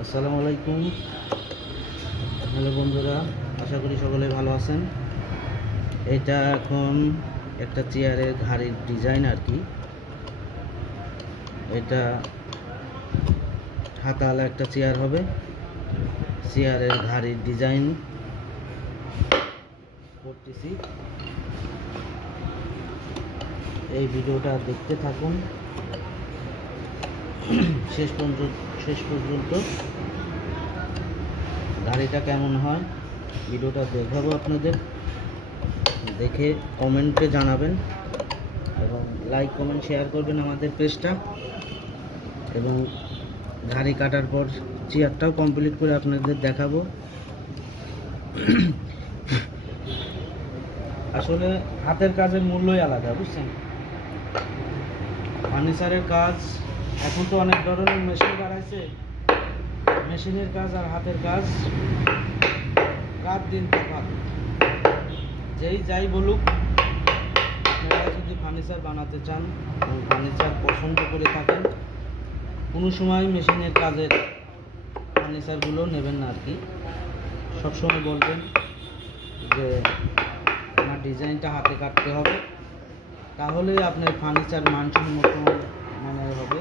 আসসালামু আলাইকুম। হ্যালো বন্ধুরা, আশা করি সকলে ভালো আছেন। এটা এখন একটা চেয়ারের ঘাড়ির ডিজাইন আর কি। এটা হাতাওয়ালা একটা চেয়ার হবে। চেয়ারের ঘাড়ির ডিজাইন করতেছি। এই ভিডিওটা দেখতে থাকুন শেষ পর্যন্ত। গাড়িটা কেমন হয় ভিডিওটা দেখাবো আপনাদের, দেখে কমেন্টে জানাবেন এবং লাইক কমেন্ট শেয়ার করবেন আমাদের পেজটা। এবং গাড়ি কাটার পর চেয়ারটাও কমপ্লিট করে আপনাদের দেখাবো। আসলে হাতের কাজের মূল্যই আলাদা, বুঝছেন। ফার্নিচারের কাজ এখন তো অনেক ধরনের মেশিন বাড়াইছে। মেশিনের কাজ আর হাতের কাজ রাত দিন তফাৎ। যেই যাই বলুক, আপনারা যদি ফার্নিচার বানাতে চান এবং ফার্নিচার পছন্দ করে থাকেন, কোনো সময় মেশিনের কাজের ফার্নিচারগুলো নেবেন না আর কি। সবসময় বলবেন যে আমার ডিজাইনটা হাতে কাটতে হবে, তাহলেই আপনার ফার্নিচার মানসম্মত মানের হবে।